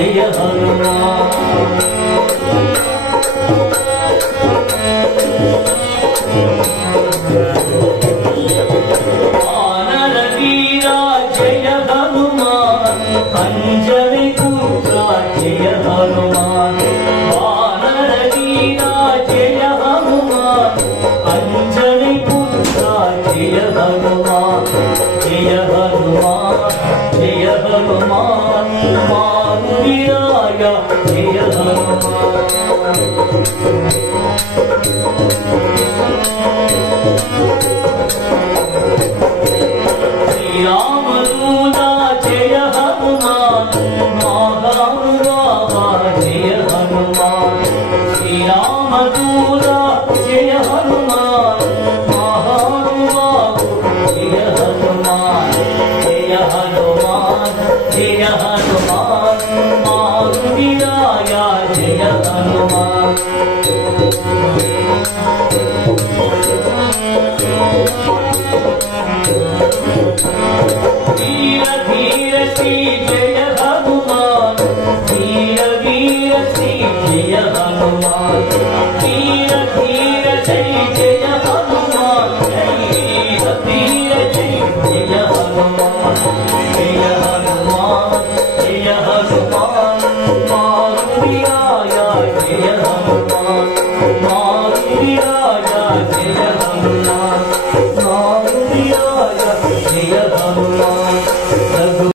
जय हनुमान वानर वीरा जय हनुमान अंजनी पुत्रा जय हनुमान वानर वीरा जय हनुमान अंजनी पुत्रा जय हनुमान जय हनुमान जय हनुमान मानुरियाया जय हनुमान श्री राम दूता जय हनुमान महानुभावा जय हनुमान श्री राम दूता जय हनुमान महानुभाव जय हनुमान जय हनुमान जय हनुमान मानुरियाया जय हनुमान वीर वीर श्री जय हनुमान वीर वीर श्री जय हनुमान वीर वीर जय जय हनुमान वीर वीर जय जय हनुमान जय हनुमान जय हनुमान मानुरियाया जय हनुमान मानुरियाया जय हनुमान